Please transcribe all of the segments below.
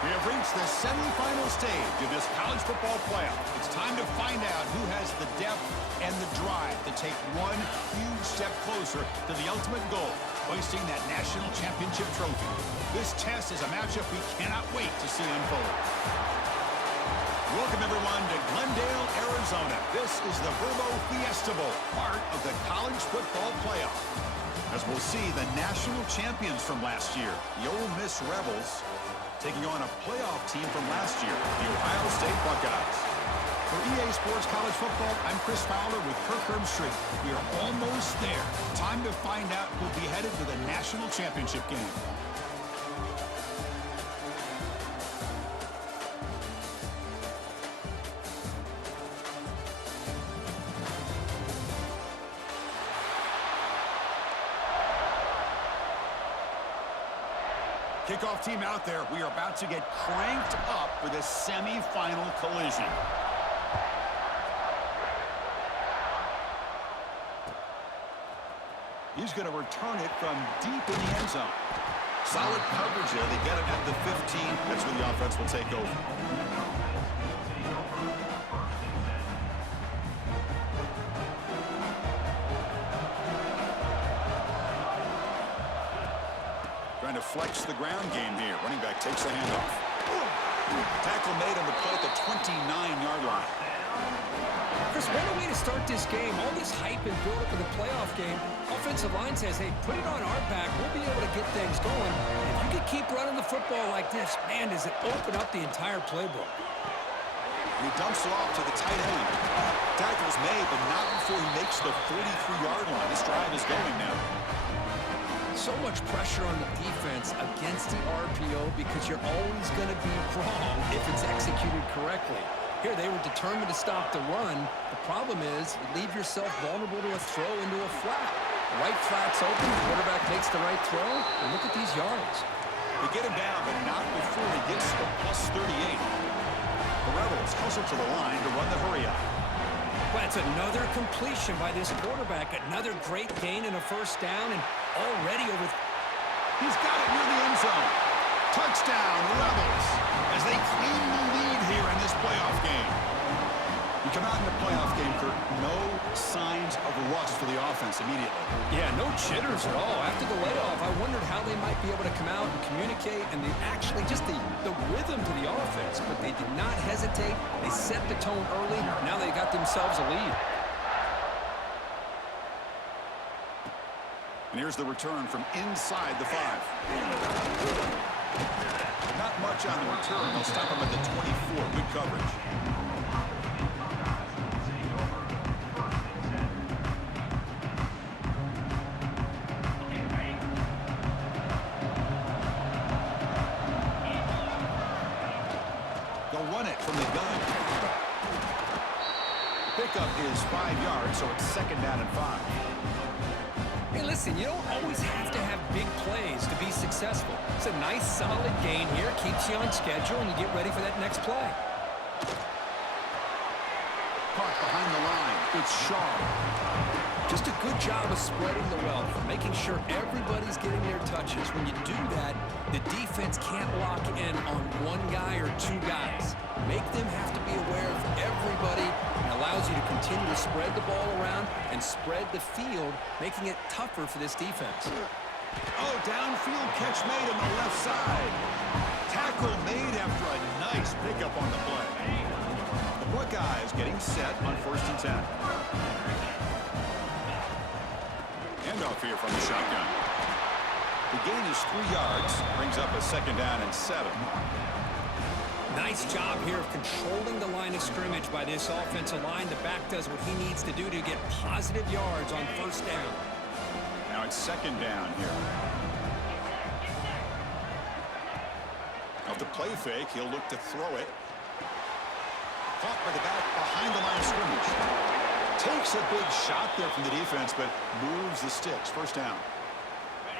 We have reached the semifinal stage of this college football playoff. It's time to find out who has the depth and the drive to take one huge step closer to the ultimate goal, hoisting that national championship trophy. This test is a matchup we cannot wait to see unfold. Welcome, everyone, to Glendale, Arizona. This is the Verbo Fiesta Bowl, part of the college football playoff. As we'll see, the national champions from last year, the Ole Miss Rebels, taking on a playoff team from last year, the Ohio State Buckeyes. For EA Sports College Football, I'm Chris Fowler with Kirk Herbstreit. We are almost there. Time to find out who'll be headed to the national championship game. Kickoff team out there. We are about to get cranked up for this semifinal collision. He's going to return it from deep in the end zone. Solid coverage there. They get it at the 15. That's where the offense will take over. Trying to flex the ground game here. Running back takes the handoff. Tackle made on the play at the 29-yard line. Chris, what a way to start this game. All this hype and build-up for the playoff game. Offensive line says, hey, put it on our back. We'll be able to get things going. If you can keep running the football like this, man, does it open up the entire playbook. He dumps it off to the tight end. Tackle's made, but not before he makes the 43-yard line. This drive is going now. So much pressure on the defense against the RPO because you're always going to be wrong if it's executed correctly. Here, they were determined to stop the run. The problem is you leave yourself vulnerable to a throw into a flat. The right flat's open, the quarterback makes the right throw, and look at these yards. They get him down, but not before he gets to plus 38. The Rebels closer to the line to run the hurry up. Well, it's another completion by this quarterback. Another great gain and a first down, and already over. He's got it near the end zone. Touchdown, Rebels, as they claim the lead here in this playoff game. You come out in the playoff game, Kirk, no signs of rust for the offense immediately. Yeah, no jitters at all. After the layoff, I wondered how they might be able to come out and communicate, and they actually just the rhythm to the offense, but they did not hesitate. They set the tone early. Now they got themselves a lead. And here's the return from inside the 5. Not much on the return. They'll stop him at the 24. Good coverage. They'll run it from the gun. Pickup is 5 yards, so it's second down and 5. Hey, listen, you don't always have to have big plays to be successful. It's a nice, solid gain here. Keeps you on schedule, and you get ready for that next play. Caught behind the line. It's Shaw. Just a good job of spreading the wealth, making sure everybody's getting their touches. When you do that, the defense can't lock in on one guy or two guys. Make them have to be aware of everybody, and allows you to continue to spread the ball around and spread the field, making it tougher for this defense. Oh, downfield catch made on the left side. Tackle made after a nice pickup on the play. The Buckeyes getting set on 1st and 10. Handoff here from the shotgun. The gain is 3 yards, brings up a second down and 7. Nice job here of controlling the line of scrimmage by this offensive line. The back does what he needs to do to get positive yards on 1st down. Now it's second down here. Off the play fake, he'll look to throw it. Caught by the back behind the line of scrimmage. Takes a big shot there from the defense, but moves the sticks. 1st down.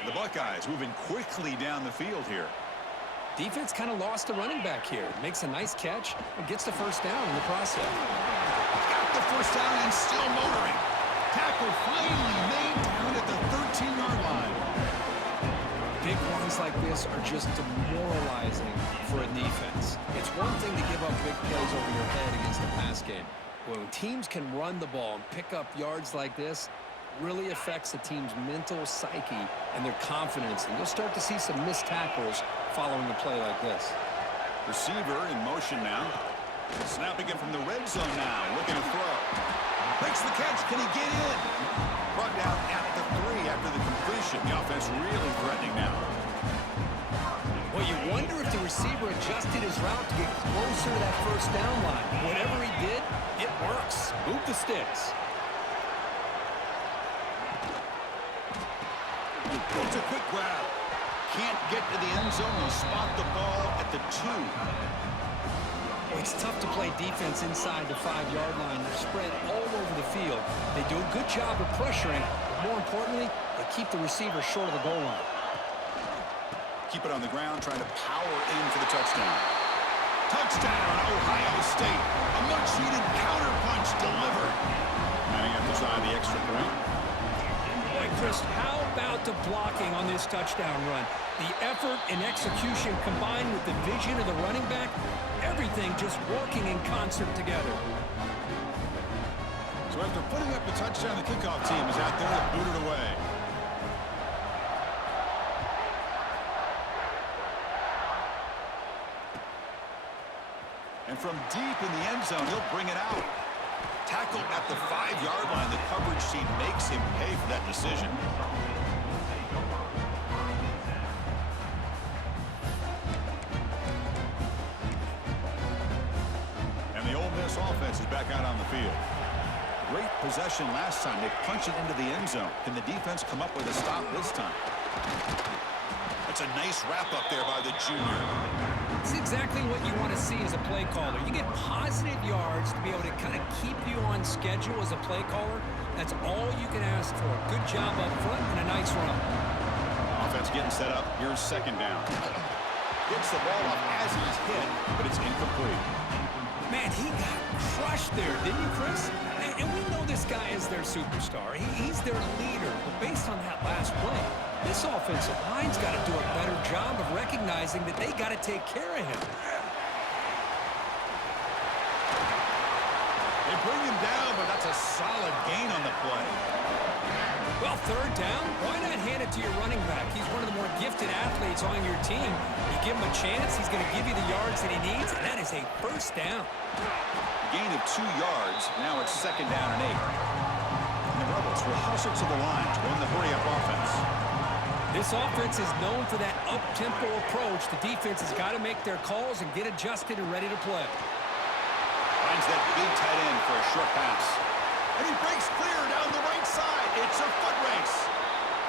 The Buckeyes moving quickly down the field here. Defense kind of lost the running back here. Makes a nice catch and gets the 1st down in the process. Got the 1st down and still motoring. Tackle finally made down at the 13-yard line. Big runs like this are just demoralizing for a defense. big plays over your head against the pass game. When teams can run the ball and pick up yards like this, really affects the team's mental psyche and their confidence. And you'll start to see some missed tackles following a play like this. Receiver in motion now. Snapping it from the red zone now. Looking to throw. Makes the catch. Can he get in? Brought down at the 3 after the completion. The offense really threatening now. Well, you wonder if the receiver adjusted his route to get closer to that first down line. Whatever he did, it works. Move the sticks. It's a quick grab. Can't get to the end zone. They'll spot the ball at the 2. It's tough to play defense inside the 5-yard line. They're spread all over the field. They do a good job of pressuring, but more importantly, they keep the receiver short of the goal line. Keep it on the ground, trying to power in for the touchdown. Touchdown, Ohio State. A much-needed counterpunch delivered. Manning up to try the extra point. Boy, Chris, how about the blocking on this touchdown run? The effort and execution combined with the vision of the running back, everything just working in concert together. So after putting up the touchdown, the kickoff team is out there to boot it away. And from deep in the end zone, he'll bring it out. Tackled at the 5-yard line. The coverage team makes him pay for that decision. And the Ole Miss offense is back out on the field. Great possession last time. They punch it into the end zone. Can the defense come up with a stop this time? That's a nice wrap-up there by the junior. It's exactly what you want to see as a play caller. You get positive yards to be able to kind of keep you on schedule as a play caller. That's all you can ask for. Good job up front and a nice run. Offense getting set up. Here's second down. Gets the ball up as he's hit, but it's incomplete. Man, he got crushed there, didn't he, Chris? And we know this guy is their superstar. He's their leader. But based on that last play, this offensive line's got to do a better job of recognizing that they got to take care of him. They bring him down, but that's a solid gain on the play. Well, third down, why not hand it to your running back? He's one of the more gifted athletes on your team. You give him a chance, he's going to give you the yards that he needs, and that is a first down. Gain of 2 yards. Now it's second down and 8. And the Rebels will hustle to the line to run the hurry-up offense. This offense is known for that up-tempo approach. The defense has got to make their calls and get adjusted and ready to play. Finds that big tight end for a short pass. And he breaks clear down the right side. It's a foot race.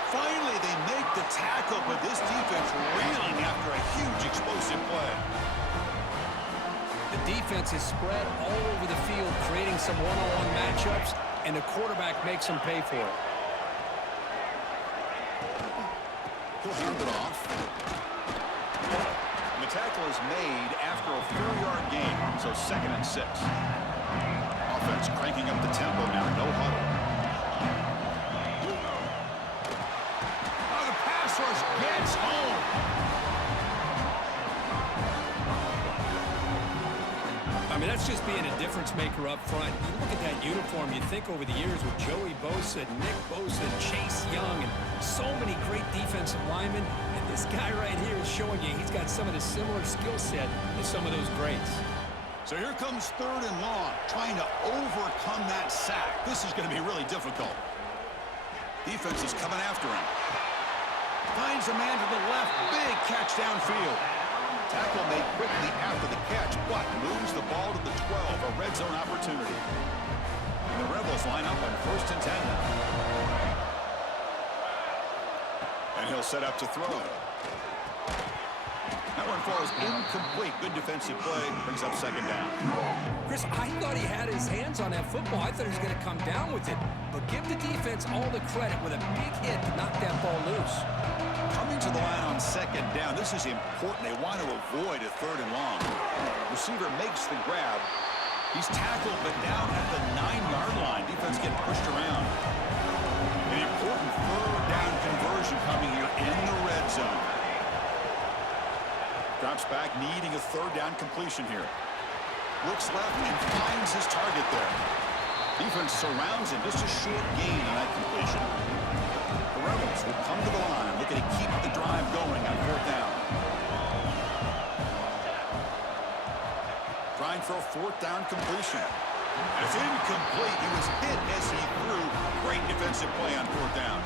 Finally, they make the tackle, but this defense reeling after a huge explosive play. The defense is spread all over the field, creating some one-on-one matchups, and the quarterback makes them pay for it. He'll hand it off. And the tackle is made after a 4-yard gain, so second and 6. Offense cranking up the tempo now, no huddle. Oh, the pass rush gets home. I mean, that's just being a difference maker up front. You look at that uniform, you think over the years with Joey Bosa, Nick Bosa, Chase Young, and so many great defensive linemen. And this guy right here is showing you he's got some of the similar skill set as some of those greats. So here comes third and long, trying to overcome that sack. This is going to be really difficult. Defense is coming after him. Finds a man to the left. Big catch downfield. Tackle made quickly after the catch, but moves the ball to the 12, a red zone opportunity. And the Rebels line up on 1st and 10 now. And he'll set up to throw. That one falls incomplete. Good defensive play. Brings up second down. Chris, I thought he had his hands on that football. I thought he was going to come down with it. But give the defense all the credit with a big hit to knock that ball loose. Coming to the line on second down. This is important. They want to avoid a third and long. Receiver makes the grab. He's tackled, but down at the 9-yard line. Defense getting pushed around. An important third down conversion coming here in the red zone. Drops back, needing a third down completion here. Looks left and finds his target there. Defense surrounds him. Just a short gain on that completion. The Rebels will come to the line, looking to keep the drive going on 4th down. Trying for a 4th down completion. And it's incomplete. He was hit as he threw. Great defensive play on 4th down.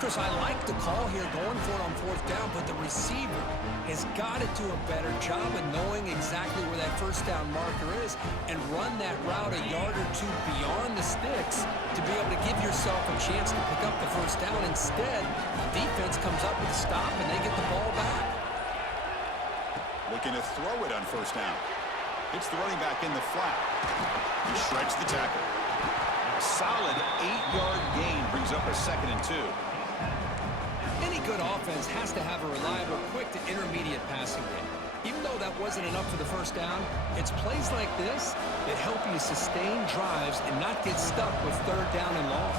Chris, I like the call here going for it on 4th down, but the receiver has got to do a better job of knowing exactly where that 1st down marker is and run that route a yard or two beyond the sticks to be able to give yourself a chance to pick up the 1st down. Instead, the defense comes up with a stop and they get the ball back. Looking to throw it on 1st down. Hits the running back in the flat. He shreds the tackle. A solid 8-yard gain brings up a 2nd and 2. Any good offense has to have a reliable, quick to intermediate passing game. Even though that wasn't enough for the 1st down, it's plays like this that help you sustain drives and not get stuck with 3rd down and long.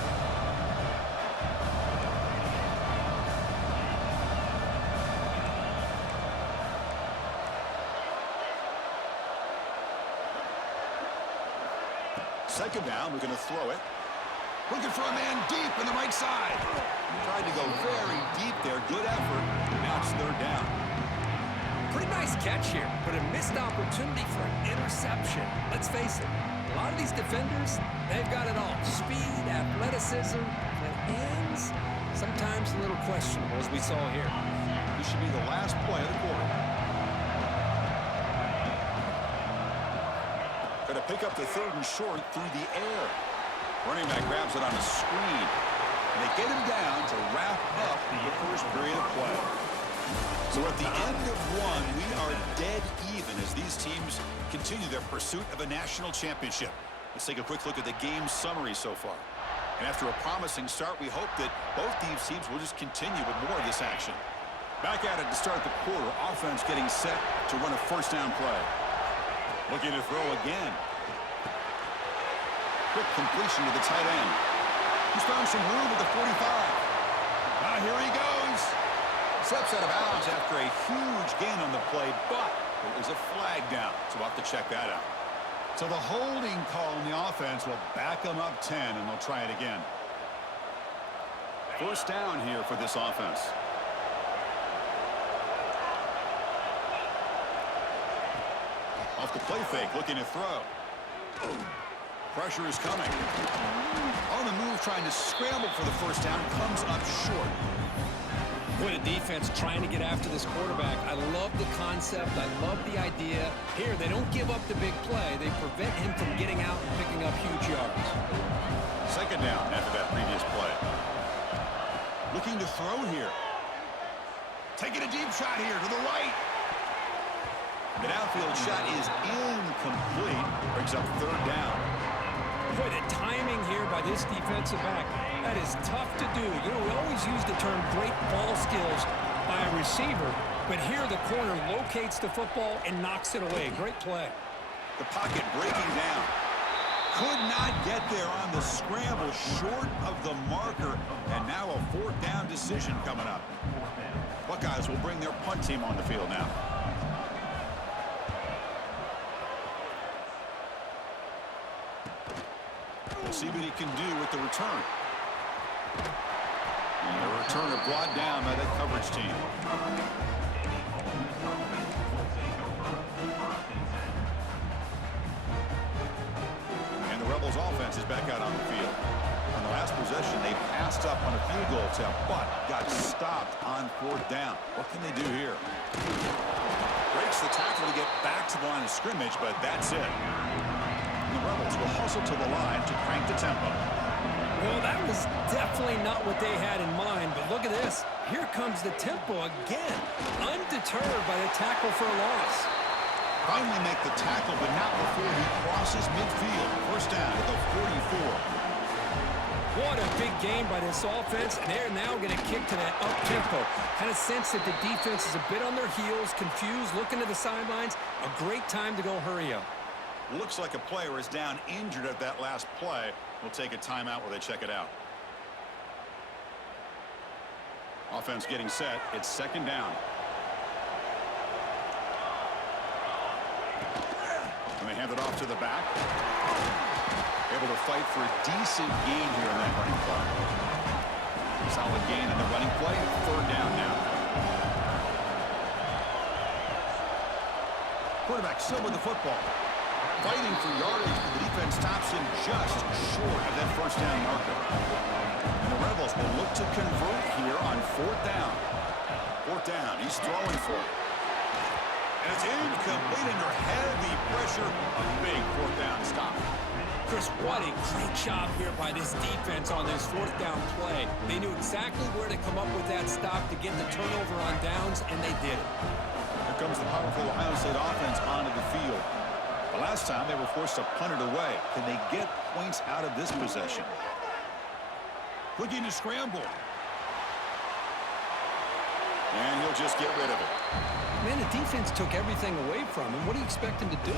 Second down, we're going to throw it. Looking for a man deep in the right side. Tried to go very deep there. Good effort. Now it's 3rd down. Pretty nice catch here, but a missed opportunity for an interception. Let's face it, a lot of these defenders, they've got it all. Speed, athleticism, and hands. Sometimes a little questionable, as we saw here. This should be the last play of the quarter. Going to pick up the 3rd and short through the air. Running back grabs it on a screen. And they get him down to wrap up the first period of play. So at the end of one, we are dead even as these teams continue their pursuit of a national championship. Let's take a quick look at the game summary so far. And after a promising start, we hope that both these teams will just continue with more of this action. Back at it to start the quarter. Offense getting set to run a 1st down play. Looking to throw again. Quick completion to the tight end. He's found some room at the 45. Here he goes. Steps out of bounds after a huge gain on the play, but it was a flag down, so we'll have to check that out. So the holding call on the offense will back them up 10, and they'll try it again. 1st down here for this offense. Off the play fake, looking to throw. Pressure is coming. On the move, trying to scramble for the 1st down, comes up short. Boy, the defense trying to get after this quarterback. I love the concept. I love the idea. Here, they don't give up the big play. They prevent him from getting out and picking up huge yards. 2nd down after that previous play. Looking to throw here. Taking a deep shot here to the right. The downfield shot is incomplete. Brings up 3rd down. Boy, the timing here by this defensive back, that is tough to do. You know, we always use the term great ball skills by a receiver, but here the corner locates the football and knocks it away. Great play. The pocket breaking down. Could not get there on the scramble, short of the marker, and now a 4th down decision coming up. Buckeyes will bring their punt team on the field now. We'll see what he can do with the return. And the returner brought down by that coverage team. And the Rebels offense is back out on the field. On the last possession, they passed up on a field goal attempt, but got stopped on 4th down. What can they do here? Breaks the tackle to get back to the line of scrimmage, but that's it. The Rebels will hustle to the line to crank the tempo. Well, that was definitely not what they had in mind, but look at this. Here comes the tempo again, undeterred by the tackle for a loss. Finally make the tackle, but not before he crosses midfield. 1st down at the 44. What a big game by this offense, and they're now going to kick to that up-tempo. Had a sense that the defense is a bit on their heels, confused, looking to the sidelines. A great time to go hurry up. Looks like a player is down injured at that last play. We'll take a timeout while they check it out. Offense getting set. It's 2nd down. And the hand it off to the back. Able to fight for a decent gain here in that running play. Solid gain on the running play. Third down now. Quarterback still with the football. Fighting for yardage, but the defense stops him just short of that first down marker. And the Rebels will look to convert here on fourth down. Fourth down, he's throwing for it. And it's incomplete under heavy pressure. A big fourth down stop. Chris, what a great job here by this defense on this fourth down play. They knew exactly where to come up with that stop to get the turnover on downs, and they did it. Here comes the powerful Ohio State offense onto the field. The last time they were forced to punt it away. Can they get points out of this possession? Looking to scramble. And he'll just get rid of it. Man, the defense took everything away from him. What do you expect him to do?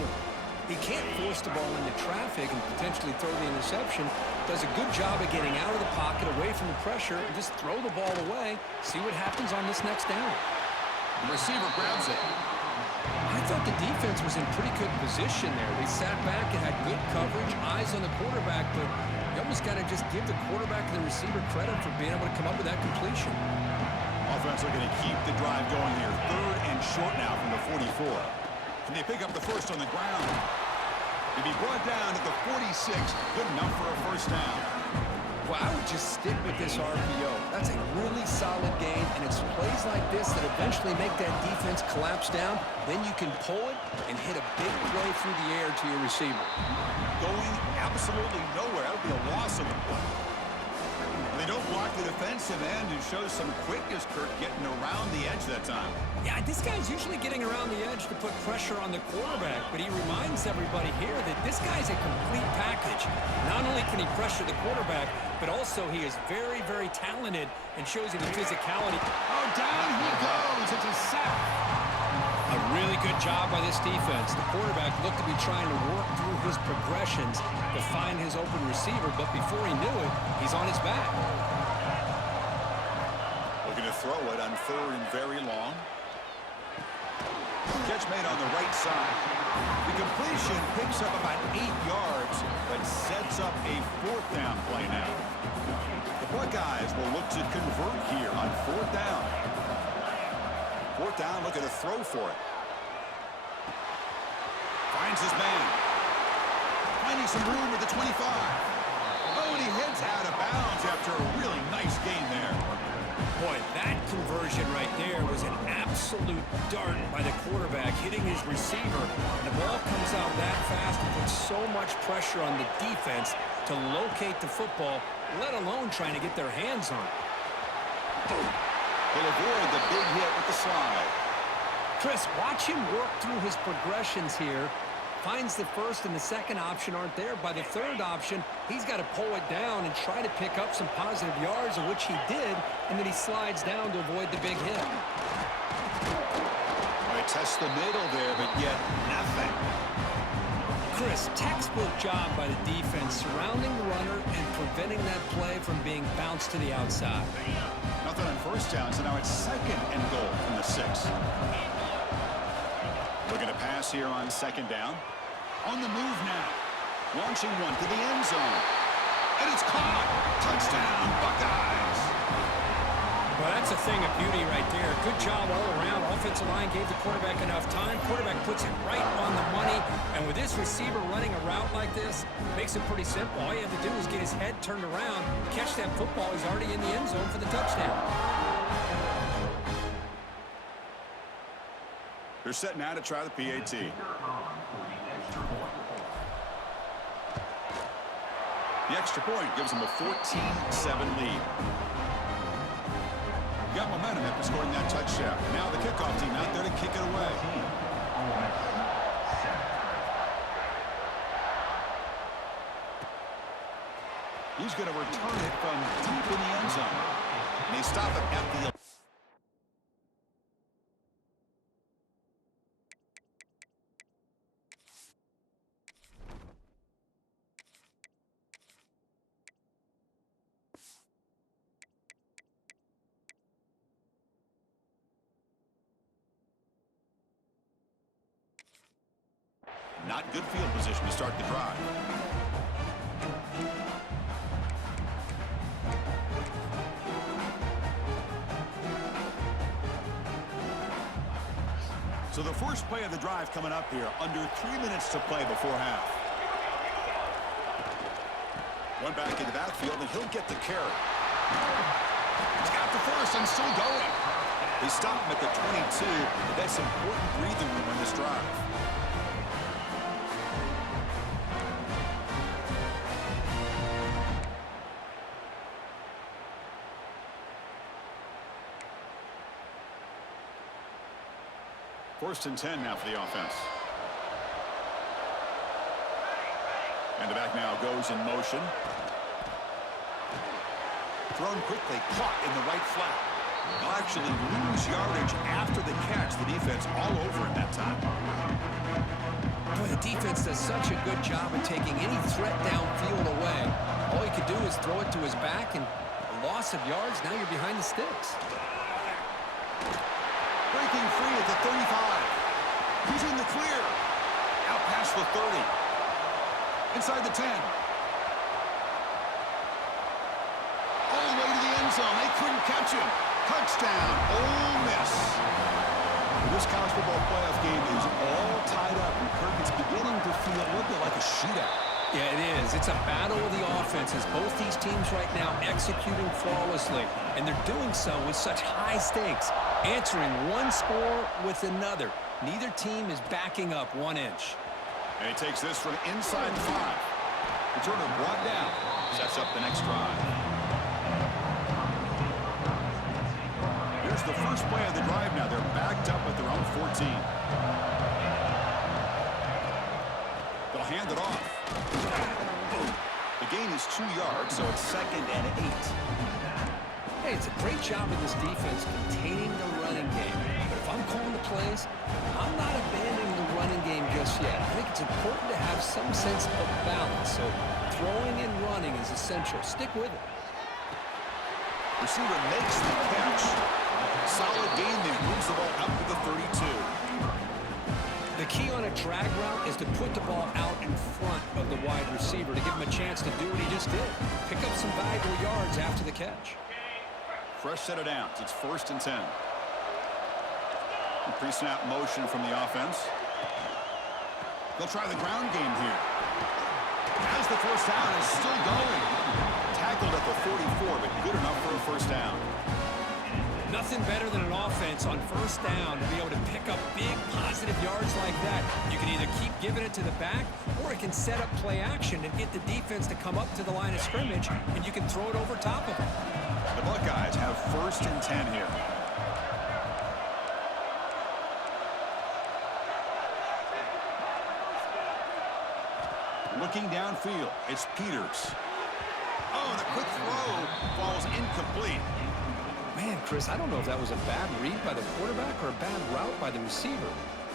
He can't force the ball into traffic and potentially throw the interception. Does a good job of getting out of the pocket, away from the pressure, and just throw the ball away. See what happens on this next down. The receiver grabs it. I thought the defense was in pretty good position there. They sat back and had good coverage, eyes on the quarterback, but you almost got to just give the quarterback and the receiver credit for being able to come up with that completion. Offense looking to keep the drive going here. Third and short now from the 44. Can they pick up the first on the ground? He'll be brought down at the 46. Good enough for a first down. Well, I would just stick with this RPO. That's a really solid game, and it's plays like this that eventually make that defense collapse down. Then you can pull it and hit a big play through the air to your receiver. Going absolutely nowhere. That would be a loss of the play. They don't block the defensive end and show some quickness, Kurt, getting around the edge that time. Yeah, this guy's usually getting around the edge to put pressure on the quarterback, but he reminds everybody here that this guy's a complete package. Not only can he pressure the quarterback, but also he is very, very talented and shows you the physicality. Oh, down he goes. It's a sack. A really good job by this defense. The quarterback looked to be trying to work through his progressions to find his open receiver, but before he knew it, he's on his back. Looking to throw it on third and very long. Catch made on the right side. The completion picks up about 8 yards, but sets up a fourth down play now. The Buckeyes will look to convert here on fourth down. Fourth down, looking to throw for it. Finds his man. Finding some room at the 25. Oh, and he heads out of bounds after a really nice gain there. Boy, that conversion right there was an absolute dart by the quarterback hitting his receiver. And the ball comes out that fast and puts so much pressure on the defense to locate the football, let alone trying to get their hands on it. He'll avoid the big hit with the slide. Chris, watch him work through his progressions here. Finds the first and the second option aren't there. By the third option, he's got to pull it down and try to pick up some positive yards, of which he did, and then he slides down to avoid the big hit. I test the middle there, but yet nothing. Chris, textbook job by the defense surrounding the runner and preventing that play from being bounced to the outside. Nothing on first down, so now it's second and goal from the 6. Looking to pass here on second down. On the move now. Launching one to the end zone. And it's caught. Touchdown, Buckeyes. Well, that's a thing of beauty right there. Good job all around. Offensive line gave the quarterback enough time. Quarterback puts it right on the money. And with this receiver running a route like this, makes it pretty simple. All you have to do is get his head turned around, catch that football. He's already in the end zone for the touchdown. They're set now to try the PAT. The extra point gives them a 14-7 lead. Got momentum after scoring that touchdown. Now the kickoff team out there to kick it away. He's going to return it from deep in the end zone. And they stop it at the Not good field position to start the drive. So the first play of the drive coming up here. Under 3 minutes to play before half. One back in the backfield, and he'll get the carry. He's got the first and still going. They stop him at the 22, but that's important breathing room on this drive. First and 10 now for the offense. And the back now goes in motion. Thrown quickly, caught in the right flat. They'll actually lose yardage after the catch. The defense all over it that time. Boy, the defense does such a good job of taking any threat downfield away. All he could do is throw it to his back, and a loss of yards, now you're behind the sticks. Breaking free at the 35. He's in the clear. Out past the 30. Inside the 10. All the way to the end zone. They couldn't catch him. Touchdown, Ole Miss. This college football playoff game is all tied up, and Kirk, it's beginning to feel a little bit like a shootout. Yeah, it is. It's a battle of the offenses. Both these teams right now executing flawlessly, and they're doing so with such high stakes, answering one score with another. Neither team is backing up 1 inch. And he takes this from inside the 5. Returner brought down. Sets up the next drive. Here's the first play of the drive now. They're backed up at their own 14. They'll hand it off. The gain is 2 yards, so it's 2nd and 8. Hey, it's a great job of this defense containing the running game. But if I'm calling the plays, I'm not abandoning the running game just yet. I think it's important to have some sense of balance. So throwing and running is essential. Stick with it. Receiver makes the catch. Solid gain there. Moves the ball up to the 32. The key on a drag route is to put the ball out in front of the wide receiver to give him a chance to do what he just did. Pick up some valuable yards after the catch. Fresh set of downs. It's 1st and 10. Pre-snap motion from the offense. They'll try the ground game here. As the first down is still going. Tackled at the 44, but good enough for a first down. Nothing better than an offense on first down to be able to pick up big positive yards like that. You can either keep giving it to the back, or it can set up play action and get the defense to come up to the line of scrimmage, and you can throw it over top of them. The Buckeyes have 1st and 10 here. Looking downfield, it's Peters. Oh, the quick throw falls incomplete. Man, Chris, I don't know if that was a bad read by the quarterback or a bad route by the receiver.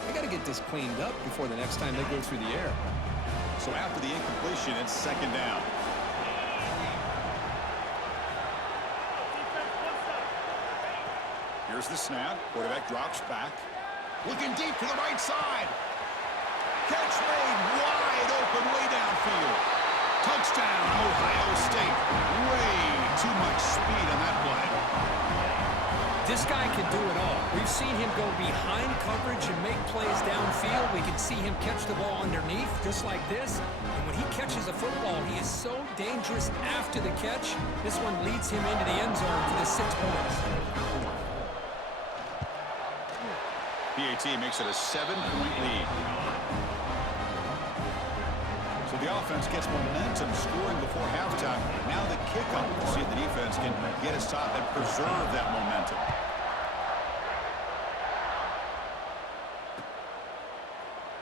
They got to get this cleaned up before the next time they go through the air. So after the incompletion, it's 2nd down. Here's the snap. Quarterback drops back. Looking deep to the right side. Catch made wide open way downfield. Touchdown, Ohio State. Way too much speed on that play. This guy can do it all. We've seen him go behind coverage and make plays downfield. We can see him catch the ball underneath, just like this. And when he catches a football, he is so dangerous after the catch. This one leads him into the end zone for the 6 points. PAT makes it a 7-point lead. So the offense gets momentum scoring before halftime. Now the kickoff. We'll see if the defense can get a stop and preserve that momentum.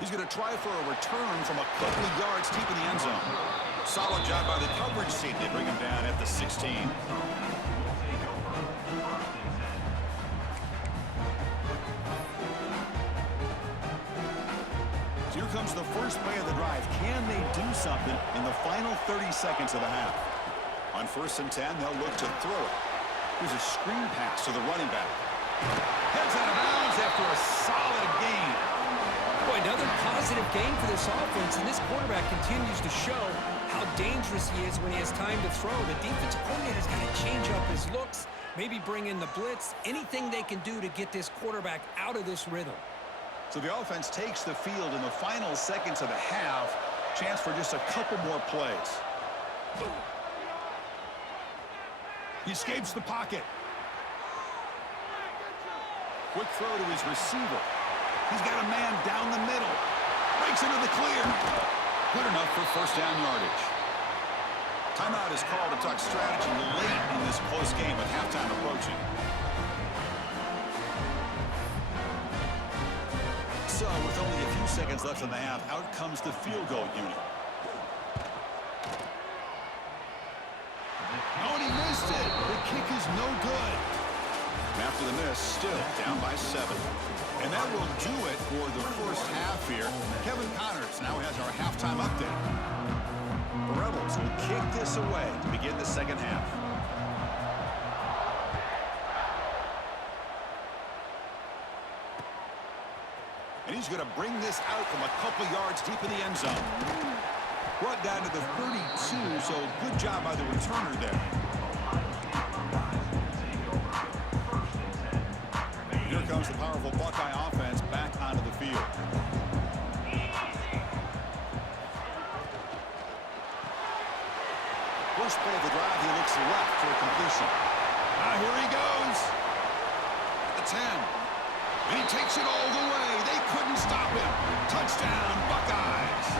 He's going to try for a return from a couple of yards deep in the end zone. Solid job by the coverage team. They bring him down at the 16. Here comes the first play of the drive. Can they do something in the final 30 seconds of the half? On 1st and 10, they'll look to throw it. Here's a screen pass to the running back. Heads out of bounds after a solid gain. Well, Boy, another positive game for this offense, and this quarterback continues to show how dangerous he is when he has time to throw. The defensive coordinator's got to change up his looks, maybe bring in the blitz, anything they can do to get this quarterback out of this rhythm. So the offense takes the field in the final seconds of the half. Chance for just a couple more plays. He escapes the pocket. Quick throw to his receiver. He's got a man down the middle. Breaks into the clear. Good enough for first down yardage. Timeout is called to talk strategy late in this close game with halftime approaching. So with only a few seconds left in the half, out comes the field goal unit. Oh, and he missed it. The kick is no good. After the miss, still down by 7. And that will do it for the first half here. Kevin Connors now has our halftime update. The Rebels will kick this away to begin the second half. And he's going to bring this out from a couple yards deep in the end zone. Brought down to the 32, so good job by the returner there. Here comes the powerful Buckeye offense back onto the field. First play of the drive, he looks left for a completion. Here he goes. At the 10. And he takes it all the way. They couldn't stop him. Touchdown, Buckeyes.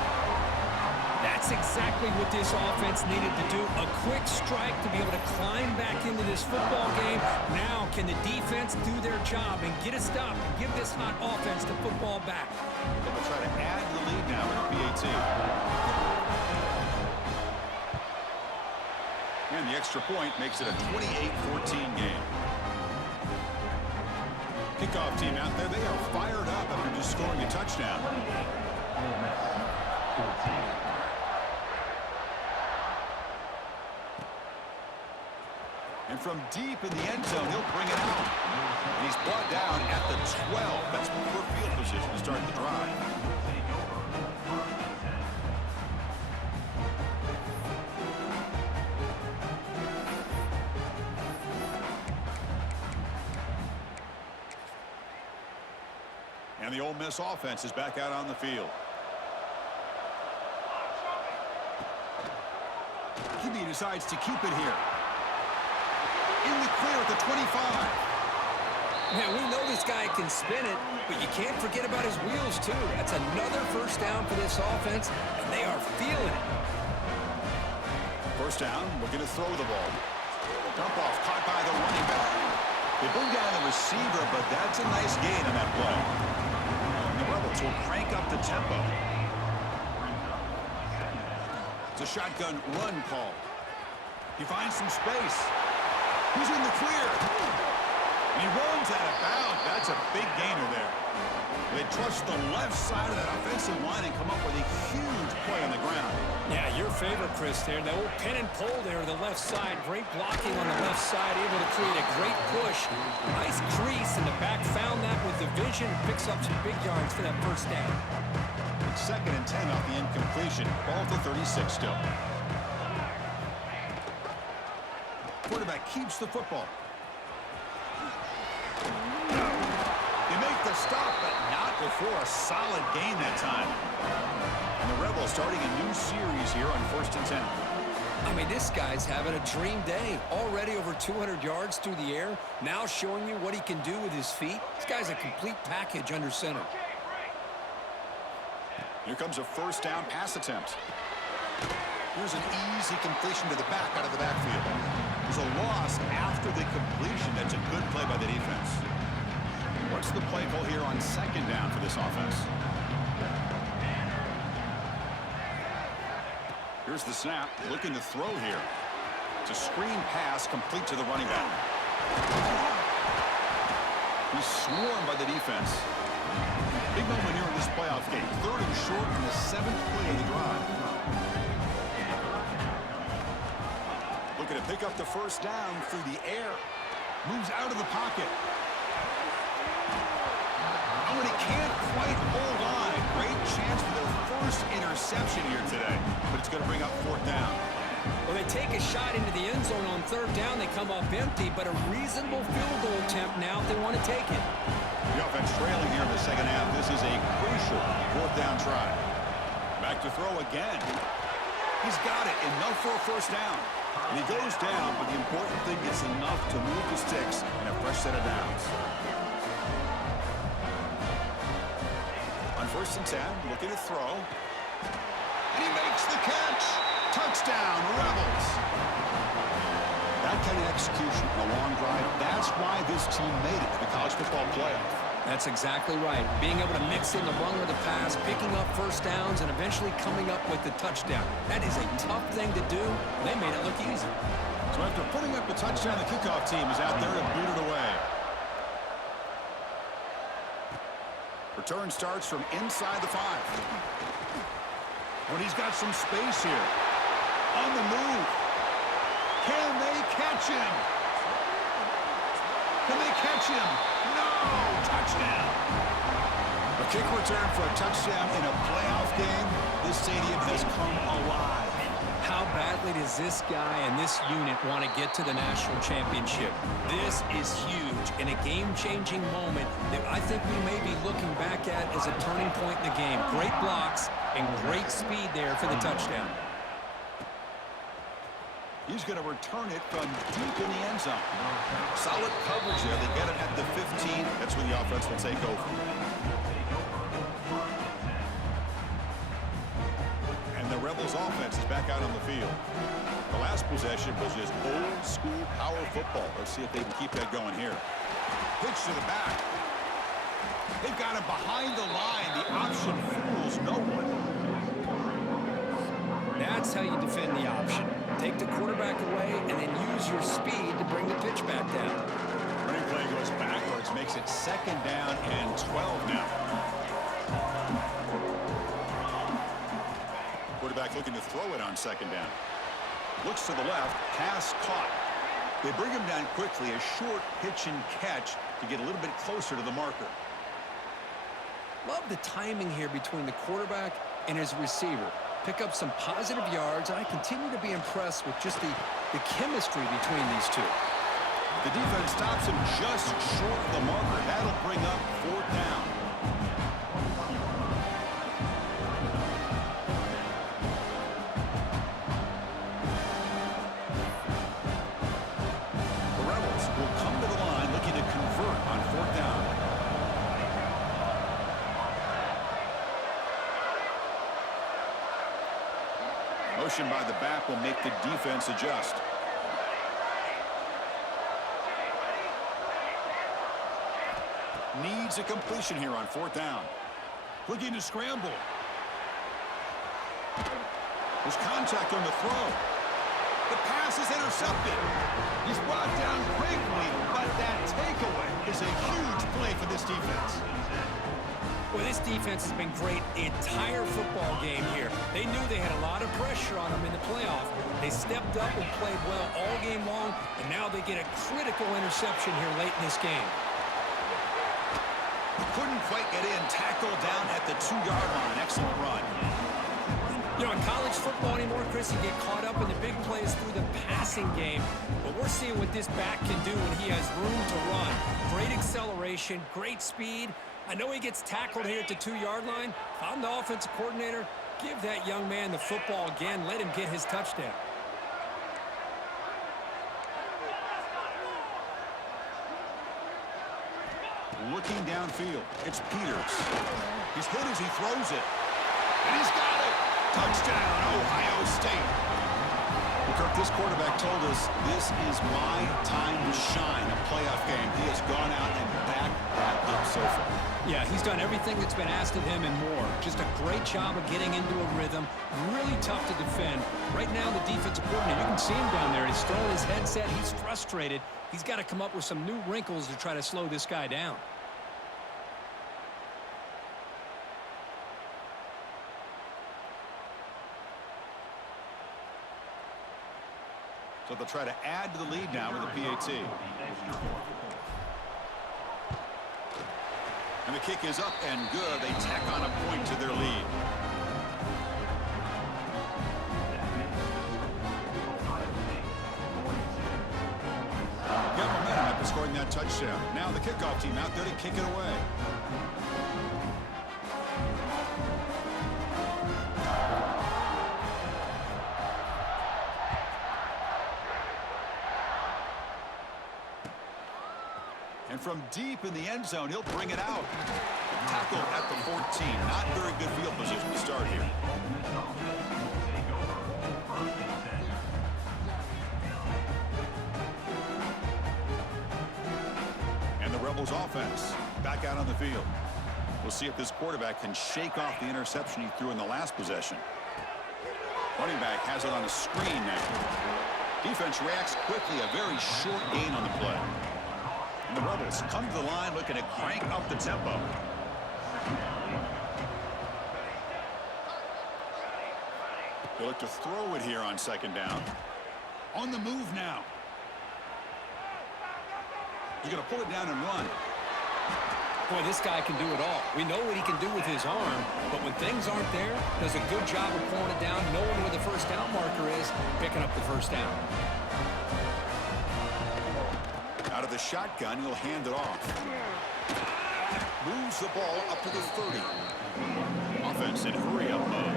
That's exactly what this offense needed to do. A quick strike to be able to climb back into this football game. Now can the defense do their job and get a stop and give this hot offense the football back? They'll try to add the lead now in the PAT. And the extra point makes it a 28-14 game. Kickoff team out there, they are fired up after just scoring a touchdown. And from deep in the end zone, he'll bring it out. And he's brought down at the 12. That's poor field position to start the drive. And the Ole Miss offense is back out on the field. Kibbe decides to keep it here. In the clear at the 25. Man, we know this guy can spin it, but you can't forget about his wheels, too. That's another first down for this offense, and they are feeling it. First down, looking to throw the ball. Dump off, caught by the running back. They bring down the receiver, but that's a nice gain on that play. The Rebels will crank up the tempo. It's a shotgun run call. He finds some space. He's in the clear. And he runs out of bounds. That's a big gainer there. They trust the left side of that offensive line and come up with a huge play on the ground. Yeah, your favorite, Chris, there. The old pin and pull there on the left side. Great blocking on the left side, able to create a great push. Nice crease, and the back found that with the vision and picks up some big yards for that first down. Second and 10 off the incompletion. Ball to 36 still. Quarterback keeps the football. They make the stop, but not before a solid gain that time. And the Rebels starting a new series here on 1st and 10. I mean, this guy's having a dream day. Already over 200 yards through the air. Now showing you what he can do with his feet. This guy's a complete package under center. Here comes a first down pass attempt. Here's an easy completion to the back out of the backfield. There's a loss after the completion. That's a good play by the defense. What's the play call here on second down for this offense? Here's the snap. Looking to throw here. It's a screen pass complete to the running back. He's swarmed by the defense. Big moment here in this playoff game. 3rd and short in the 7th play of the drive. Looking to pick up the first down through the air. Moves out of the pocket. Oh, and he can't quite hold on. great chance for their first interception here today, but it's going to bring up fourth down. Well, they take a shot into the end zone on third down. They come up empty, but a reasonable field goal attempt now if they want to take it. The offense trailing here in the second half. This is a crucial fourth down try. Back to throw again. He's got it, enough for a first down. And he goes down, but the important thing is enough to move the sticks in a fresh set of downs. On 1st and 10, looking to throw. And he makes the catch. Touchdown, Rebels. That kind of execution in a long drive, that's why this team made it to the college football playoff. That's exactly right. Being able to mix in the run with the pass, picking up first downs, and eventually coming up with the touchdown. That is a tough thing to do. They made it look easy. So after putting up the touchdown, the kickoff team is out there to boot it away. Return starts from inside the 5. When he's got some space here. On the move. Can they catch him? Can they catch him? No! Touchdown! A kick return for a touchdown in a playoff game. This stadium has come alive. How badly does this guy and this unit want to get to the national championship? This is huge and a game-changing moment that I think we may be looking back at as a turning point in the game. Great blocks and great speed there for the touchdown. He's going to return it from deep in the end zone. Solid coverage there. They get it at the 15. That's when the offense will take over. And the Rebels offense is back out on the field. The last possession was just old school power football. Let's see if they can keep that going here. Pitch to the back. They've got him behind the line. The option fools no one. That's how you defend the option. Take the quarterback away and then use your speed to bring the pitch back down. Running play goes backwards, makes it 2nd down and 12 now. Quarterback looking to throw it on 2nd down. Looks to the left, pass caught. They bring him down quickly, a short pitch and catch to get a little bit closer to the marker. Love the timing here between the quarterback and his receiver. Pick up some positive yards, and I continue to be impressed with just the chemistry between these two. The defense stops him just short of the marker. That'll bring up 4th down. The Rebels will come to the line looking to convert on 4th down. Motion by the back will make the defense adjust. Needs a completion here on 4th down. Looking to scramble. There's contact on the throw. The pass is intercepted. He's brought down quickly, but that takeaway is a huge play for this defense. Well, this defense has been great the entire football game here. They knew they had a lot of pressure on them in the playoff. They stepped up and played well all game long, and now they get a critical interception here late in this game. Couldn't quite get in. Tackled down at the 2-yard line. Excellent run. You know, in college football anymore, Chris, you get caught up in the big plays through the passing game. But we're seeing what this back can do when he has room to run. Great acceleration, great speed. I know he gets tackled here at the 2-yard line. If I'm the offensive coordinator, give that young man the football again. Let him get his touchdown. Looking downfield, it's Peters. He's hit as he throws it. And he's got it! Touchdown, Ohio State. Well, Kirk, this quarterback told us this is my time to shine, a playoff game. He has gone out and backed that up so far. Yeah, he's done everything that's been asked of him and more. Just a great job of getting into a rhythm. Really tough to defend. Right now, the defensive coordinator, you can see him down there. He's throwing his headset. He's frustrated. He's got to come up with some new wrinkles to try to slow this guy down. So they'll try to add to the lead now with a PAT. And The kick is up and good. They tack on a point to their lead. Got momentum after scoring that touchdown. Now the kickoff team out there to kick it away. And from deep in the end zone, he'll bring it out. Tackle at the 14. Not very good field position to start here. And the Rebels offense back out on the field. We'll see if this quarterback can shake off the interception he threw in the last possession. Running back has it on a screen now. Defense reacts quickly. A very short gain on the play. And the Rebels come to the line looking to crank up the tempo. They look to throw it here on second down. On the move now. He's going to pull it down and run. Boy, this guy can do it all. We know what he can do with his arm, but when things aren't there, does a good job of pulling it down, knowing where the first down marker is, picking up the first down. Out of the shotgun, he'll hand it off. Moves the ball up to the 30. Offense in hurry-up mode.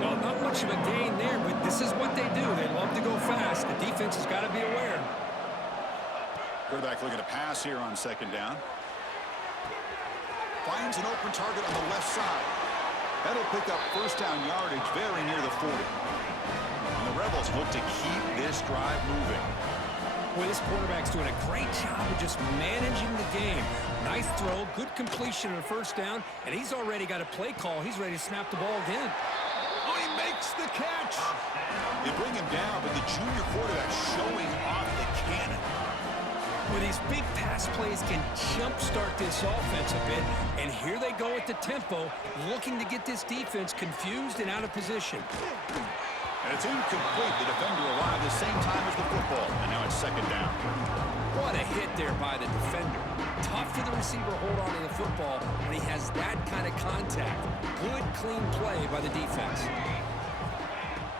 Well, not much of a gain there, but this is what they do. They love to go fast. The defense has got to be aware. Quarterback looking to pass here on second down. Finds an open target on the left side. That'll pick up first down yardage very near the 40. And the Rebels look to keep this drive moving. Boy, this quarterback's doing a great job of just managing the game. Nice throw, good completion on a first down, and he's already got a play call. He's ready to snap the ball again. Oh, he makes the catch. They bring him down, but the junior quarterback showing off the cannon. Well, these big pass plays can jumpstart this offense a bit, and here they go at the tempo, looking to get this defense confused and out of position. And it's incomplete. The defender arrived the same time as the football, and now it's second down. What a hit there by the defender. Tough for the receiver to hold on to the football when he has that kind of contact. Good, clean play by the defense.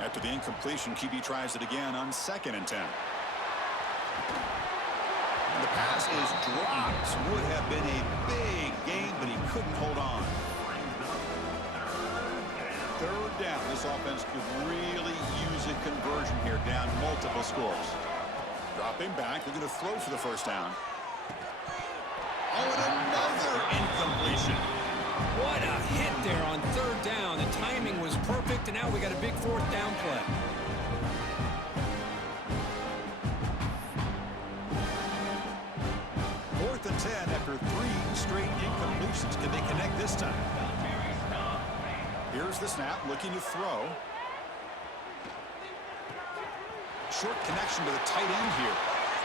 After the incompletion, QB tries it again on 2nd and 10. And the pass is dropped. Would have been a big gain, but he couldn't hold on. Third down. This offense could really use a conversion here, down multiple scores. Dropping back. They're going to throw for the first down. Oh, and another incompletion. What a hit there on third down. The timing was perfect, and now we got a big fourth down play. Fourth and 10 after 3 straight incompletions. Can they connect this time? Here's the snap, looking to throw. Short connection to the tight end here.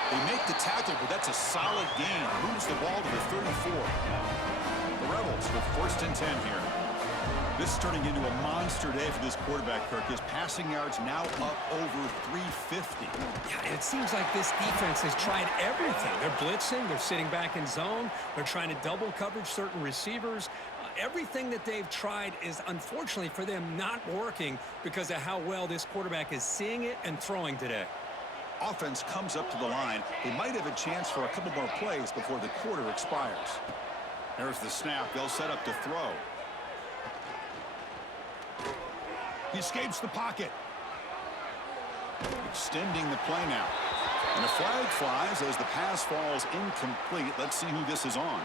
They make the tackle, but that's a solid gain. Moves the ball to the 34. The Rebels with 1st and 10 here. This is turning into a monster day for this quarterback, Kirk. His passing yards now up over 350. Yeah, and it seems like this defense has tried everything. They're blitzing, they're sitting back in zone, they're trying to double coverage certain receivers. Everything that they've tried is, unfortunately for them, not working because of how well this quarterback is seeing it and throwing today. Offense comes up to the line. They might have a chance for a couple more plays before the quarter expires. There's the snap. They'll set up to throw. He escapes the pocket. Extending the play now. And the flag flies as the pass falls incomplete. Let's see who this is on.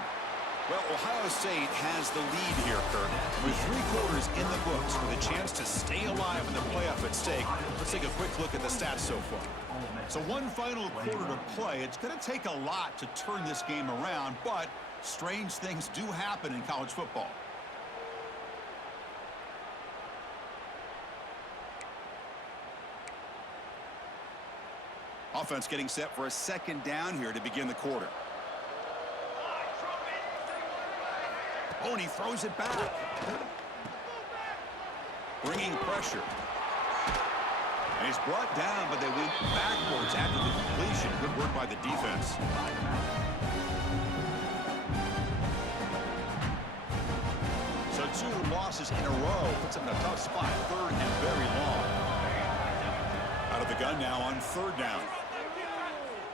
Well, Ohio State has the lead here, Kirk. With 3 quarters in the books with a chance to stay alive in the playoff at stake, let's take a quick look at the stats so far. So one final quarter to play. It's going to take a lot to turn this game around, but strange things do happen in college football. Offense getting set for a second down here to begin the quarter. Oh, and he throws it back. Bringing pressure. And he's brought down, but they went backwards after the completion. Good work by the defense. losses in a row puts him in a tough spot. Third and very long. Out of the gun now on third down.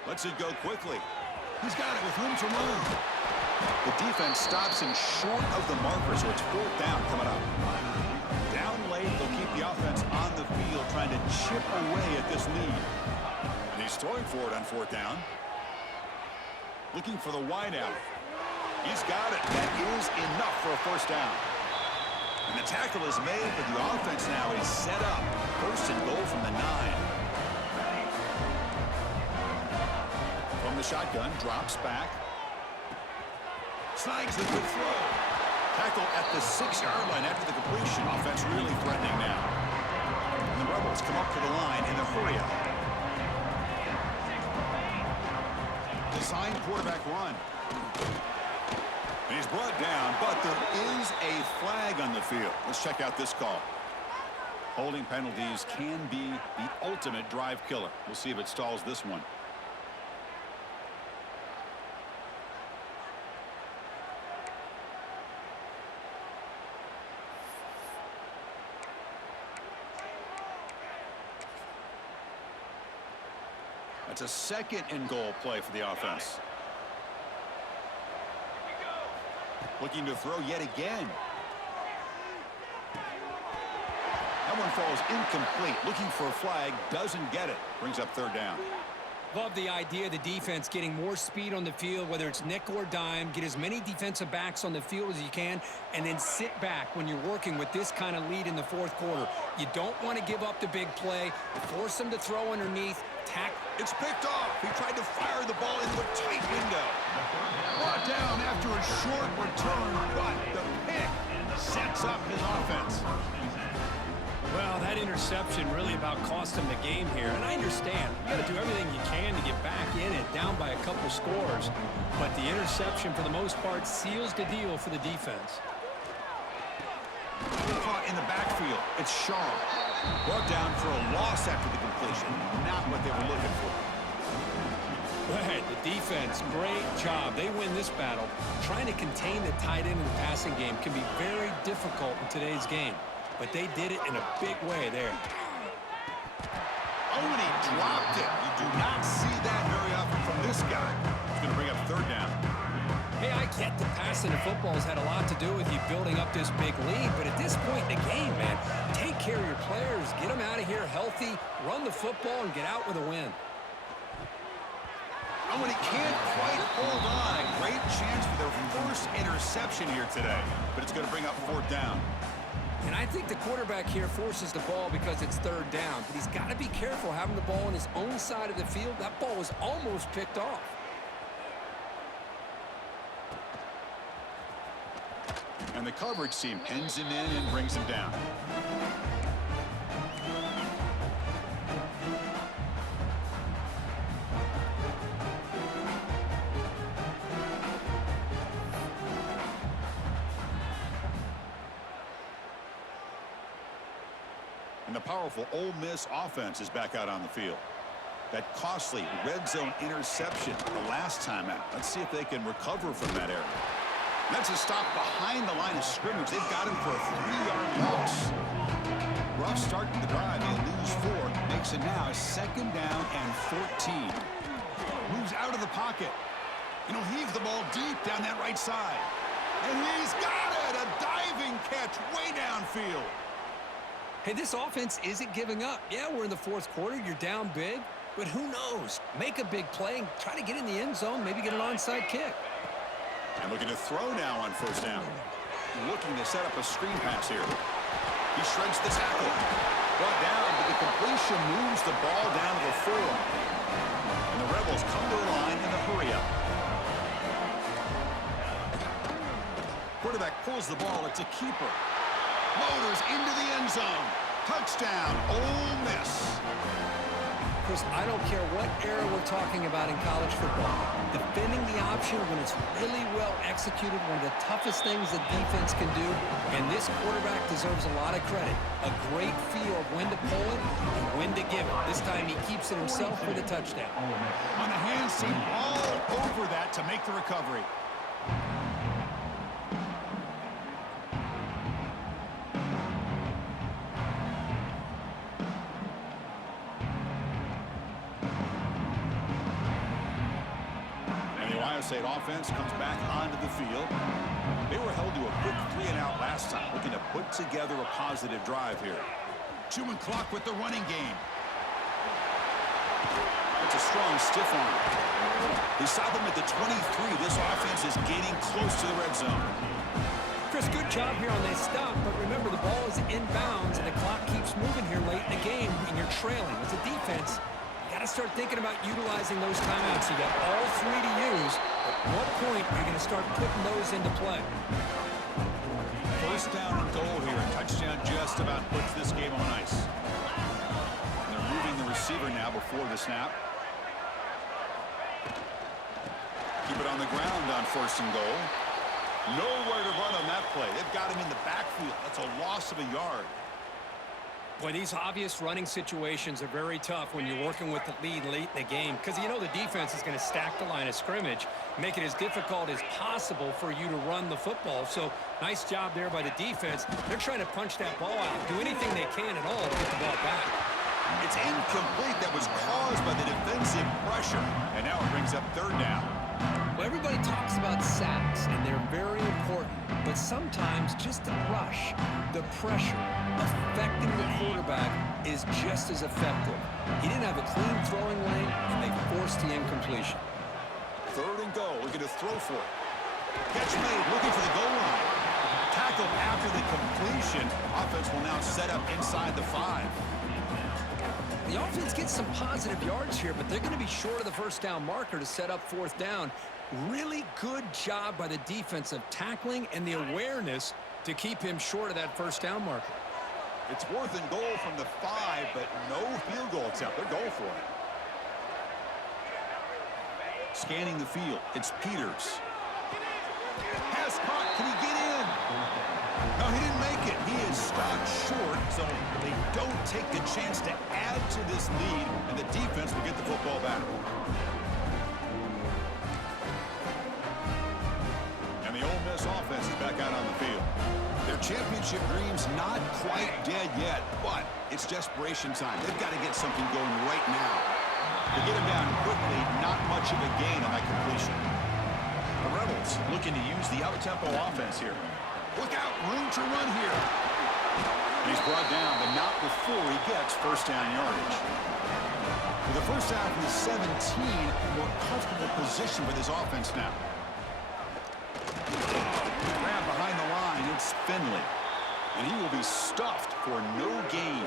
Lets it go quickly. He's got it with room to run. The defense stops him short of the marker, so it's fourth down coming up. Down late, they'll keep the offense on the field, trying to chip away at this lead. And he's throwing for it on fourth down. Looking for the wideout. He's got it. That is enough for a first down. And the tackle is made, but the offense now is set up. First and goal from the 9. From the shotgun, drops back. Slides the good throw. Tackle at the 6-yard line after the completion. Offense really threatening now. And the Rebels come up to the line in the hurry-up. Design quarterback run. And he's brought down, but there is a flag on the field. Let's check out this call. Holding penalties can be the ultimate drive killer. We'll see if it stalls this one. It's a second and goal play for the offense. Looking to throw yet again. That one falls incomplete. Looking for a flag. Doesn't get it. Brings up third down. Love the idea of the defense getting more speed on the field, whether it's nickel or dime. Get as many defensive backs on the field as you can, and then sit back when you're working with this kind of lead in the fourth quarter. You don't want to give up the big play. Force them to throw underneath. It's picked off. He tried to fire the ball into a tight window. Brought down after a short return, but the pick sets up his offense. Well, that interception really about cost him the game here. And I understand. You got to do everything you can to get back in it, down by a couple scores. But the interception, for the most part, seals the deal for the defense. Caught in the backfield. It's Shaw. Brought down for a loss after the completion. Not what they were looking for. Right, the defense, great job. They win this battle. Trying to contain the tight end in the passing game can be very difficult in today's game. But they did it in a big way there. Oh, and he dropped it. You do not see that very often from this guy. He's going to bring up third down. Hey, I get the passing of football has had a lot to do with you building up this big lead, but at this point in the game, man, take care of your players, get them out of here healthy, run the football, and get out with a win. Oh, and he can't quite hold on. A great chance for their first interception here today, but it's going to bring up fourth down. And I think the quarterback here forces the ball because it's third down, but he's got to be careful having the ball on his own side of the field. That ball was almost picked off. And the coverage team pins him in and brings him down. And the powerful Ole Miss offense is back out on the field. That costly red zone interception the last time out. Let's see if they can recover from that error. That's a stop behind the line of scrimmage. They've got him for a 3-yard loss. Rough start to the drive. They lose 4. Makes it now a second down and 14. Moves out of the pocket. And he'll heave the ball deep down that right side. And he's got it! A diving catch way downfield. Hey, this offense isn't giving up. Yeah, we're in the fourth quarter. You're down big. But who knows? Make a big play and try to get in the end zone, maybe get an onside kick. And looking to throw now on first down. Looking to set up a screen pass here. He shreds the tackle. Brought down, but the completion moves the ball down to the 4. And the Rebels come to the line in the hurry-up. Quarterback pulls the ball. It's a keeper. Motors into the end zone. Touchdown, Ole Miss. Chris, I don't care what era we're talking about in college football. Defending the option when it's really well executed, one of the toughest things the defense can do, and this quarterback deserves a lot of credit. A great feel of when to pull it and when to give it. This time he keeps it himself for the touchdown. On the hands team all over that to make the recovery. State offense comes back onto the field. They were held to a quick 3-and-out last time, looking to put together a positive drive here. Chewing clock with the running game. It's a strong stiff arm. They stop him at the 23. This offense is gaining close to the red zone. Chris, good job here on that stop, but remember the ball is inbounds and the clock keeps moving here late in the game and you're trailing. As a defense, you got to start thinking about utilizing those timeouts. You got all three to use. At what point are you going to start putting those into play? First down and goal here. A touchdown just about puts this game on ice. And they're moving the receiver now before the snap. Keep it on the ground on first and goal. Nowhere to run on that play. They've got him in the backfield. That's a loss of a yard. Boy, these obvious running situations are very tough when you're working with the lead late in the game because you know the defense is going to stack the line of scrimmage, make it as difficult as possible for you to run the football. So nice job there by the defense. They're trying to punch that ball out, do anything they can at all to get the ball back. It's incomplete. That was caused by the defensive pressure. And now it brings up third down. Well, everybody talks about sacks, and they're very important. But sometimes just the rush, the pressure, affecting the quarterback is just as effective. He didn't have a clean throwing lane, and they forced the incompletion. Third and goal. Looking to throw for it. Catch made. Looking for the goal line. Tackle after the completion. Offense will now set up inside the 5. The offense gets some positive yards here, but they're going to be short of the first down marker to set up fourth down. Really good job by the defense of tackling and the awareness to keep him short of that first down marker. It's fourth and goal from the 5, but no field goal attempt. They're going for it. Scanning the field. It's Peters. Pass caught. Can he get in? No, he didn't make it. He is stopped short, so they don't take the chance to add to this lead, and the defense will get the football back. And the Ole Miss offense is back out on the field. Their championship dream's not quite dead yet, but it's desperation time. They've got to get something going right now. To get him down quickly, not much of a gain on that completion. The Rebels looking to use the up-tempo offense here. Look out, room to run here. And he's brought down, but not before he gets first down yardage. With the first down from the 17, more comfortable position for this offense now. Grab behind the line, it's Finley. And he will be stuffed for no gain.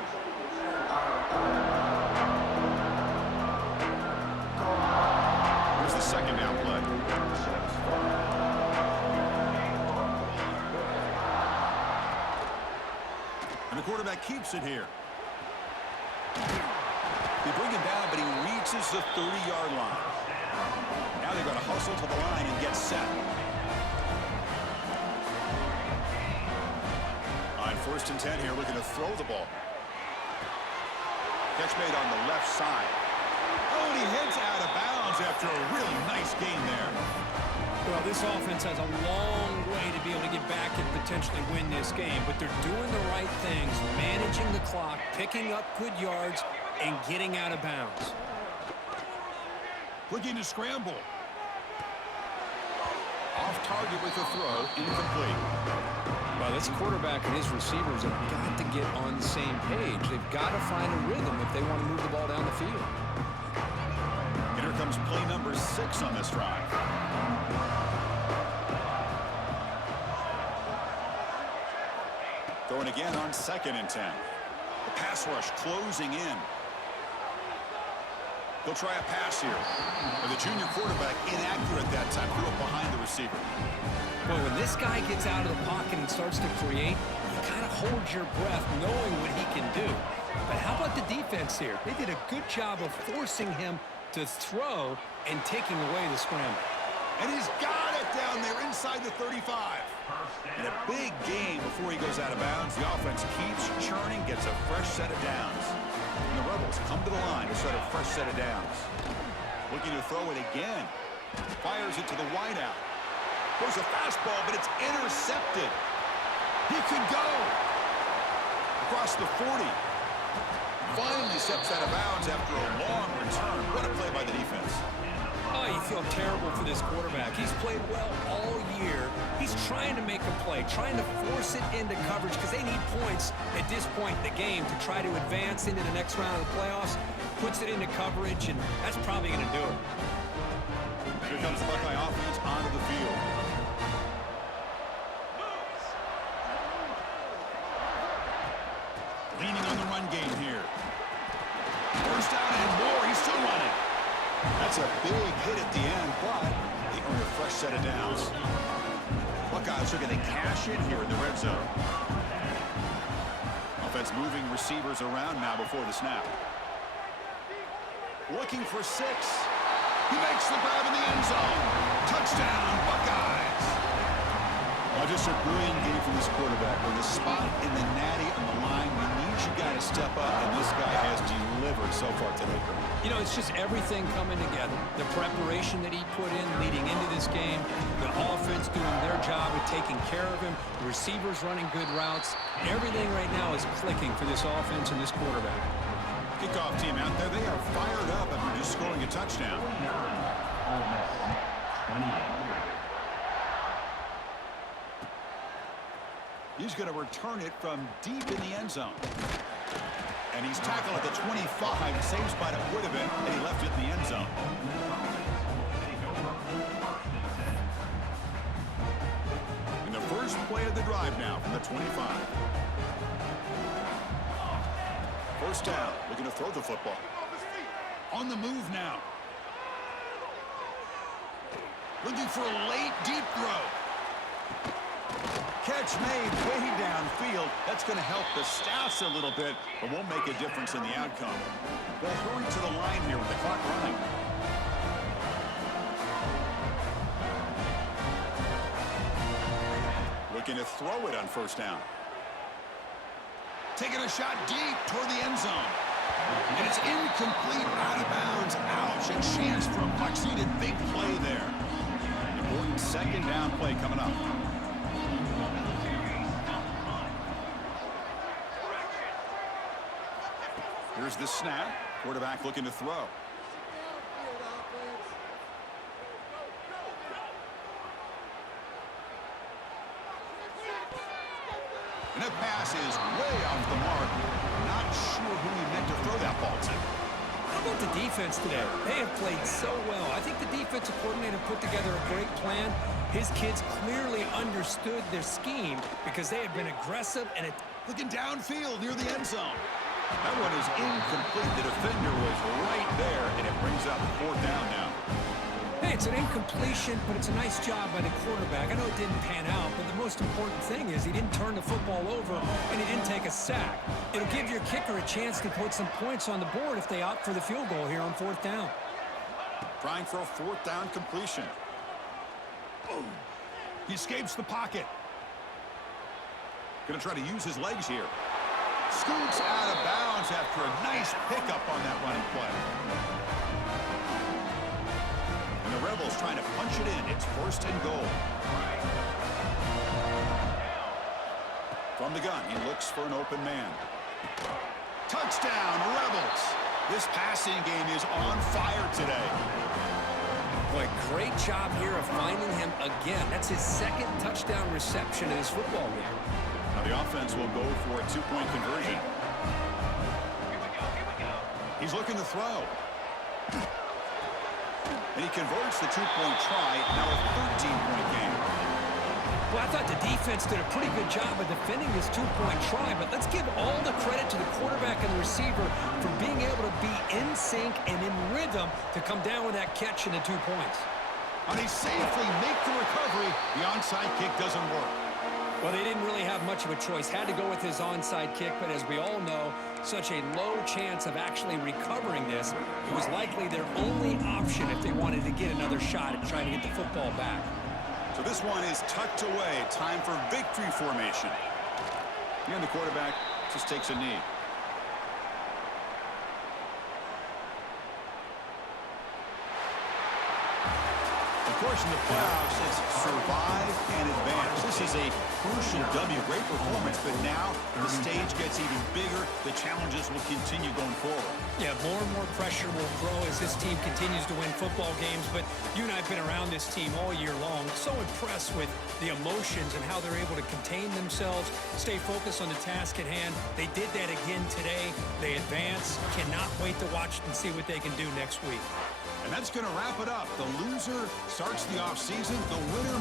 Here's the second down play. And the quarterback keeps it here. They bring him down, but he reaches the 30-yard line. Now they've got to hustle to the line and get set. On first and 10 here, looking to throw the ball. Catch made on the left side. Oh, and he heads out of bounds after a really nice gain there. Well, this offense has a long way to be able to get back and potentially win this game, but they're doing the right things, managing the clock, picking up good yards, and getting out of bounds. Looking to scramble. Off target with the throw, incomplete. Well, this quarterback and his receivers have got to get on the same page. They've got to find a rhythm if they want to move the ball down the field. And here comes play number 6 on this drive. Throwing again on second and 10. The pass rush closing in. They'll try a pass here. And the junior quarterback inaccurate that time. Threw it behind the receiver. Well, when this guy gets out of the pocket and starts to create, you kind of hold your breath knowing what he can do. But how about the defense here? They did a good job of forcing him to throw and taking away the scramble. And he's got it down there inside the 35. And a big game before he goes out of bounds. The offense keeps churning, gets a fresh set of downs. And the Rebels come to the line to set a fresh set of downs. Looking to throw it again. Fires it to the wideout. Goes a fastball, but it's intercepted. He could go. Across the 40. Finally steps out of bounds after a long return. What a play by the defense. Oh, you feel terrible for this quarterback. He's played well all year. He's trying to make a play, trying to force it into coverage because they need points at this point in the game to try to advance into the next round of the playoffs. Puts it into coverage, and that's probably going to do it. Here comes the Buckeye offense onto the field. Leaning on the run game here. First down and more. He's still running. That's a big hit at the end, but they earn a fresh set of downs. Buckeyes are going to cash in here in the red zone. Offense moving receivers around now before the snap. Looking for 6. He makes the grab in the end zone. Touchdown, Buckeyes. Well, just a brilliant game from this quarterback. With a spot in the Natty on the line, we need you guys to step up, and this guy has delivered so far today. You know, it's just everything coming together. The preparation that he put in leading into this game, the offense doing their job of taking care of him, the receivers running good routes. Everything right now is clicking for this offense and this quarterback. Kickoff team out there, they are fired up after just scoring a touchdown. He's going to return it from deep in the end zone. And he's tackled at the 25, same spot it would have been, and he left it in the end zone. And the first play of the drive now from the 25. First down, looking to throw the football. On the move now. Looking for a late, deep throw. Catch made way downfield. That's going to help the stats a little bit, but won't make a difference in the outcome. They'll hurry to the line here with the clock running. Looking to throw it on first down. Taking a shot deep toward the end zone. And it's incomplete, out of bounds. Ouch, a chance for a much-needed big play there. Important second down play coming up. Here's the snap. Quarterback looking to throw. And that pass is way off the mark. Not sure who he meant to throw that ball to. How about the defense today? They have played so well. I think the defensive coordinator put together a great plan. His kids clearly understood their scheme because they had been aggressive and looking downfield near the end zone. That one is incomplete. The defender was right there, and it brings up 4th down now. Hey, it's an incompletion, but it's a nice job by the quarterback. I know it didn't pan out, but the most important thing is he didn't turn the football over, and he didn't take a sack. It'll give your kicker a chance to put some points on the board if they opt for the field goal here on 4th down. Trying for a 4th down completion. Boom. He escapes the pocket. Going to try to use his legs here. Scoots out of bounds after a nice pickup on that running play. And the Rebels trying to punch it in. It's 1st and goal. From the gun, he looks for an open man. Touchdown, Rebels. This passing game is on fire today. Boy, great job here of finding him again. That's his 2nd touchdown reception in his football game. Now the offense will go for a 2-point conversion. He's looking to throw. And he converts the 2-point try. Now a 13-point game. Well, I thought the defense did a pretty good job of defending this 2-point try, but let's give all the credit to the quarterback and the receiver for being able to be in sync and in rhythm to come down with that catch and the 2 points. And they safely make the recovery. The onside kick doesn't work. Well, they didn't really have much of a choice. Had to go with his onside kick, but as we all know, such a low chance of actually recovering this. It was likely their only option if they wanted to get another shot at trying to get the football back. So this one is tucked away. Time for victory formation. And the quarterback just takes a knee. The course, in the playoffs, it's survive and advance. This is a crucial W. Great performance, but now the stage gets even bigger. The challenges will continue going forward. Yeah, more and more pressure will grow as this team continues to win football games, but you and I have been around this team all year long. So impressed with the emotions and how they're able to contain themselves, stay focused on the task at hand. They did that again today. They advance. Cannot wait to watch and see what they can do next week. And that's going to wrap it up. The loser starts the offseason. The winner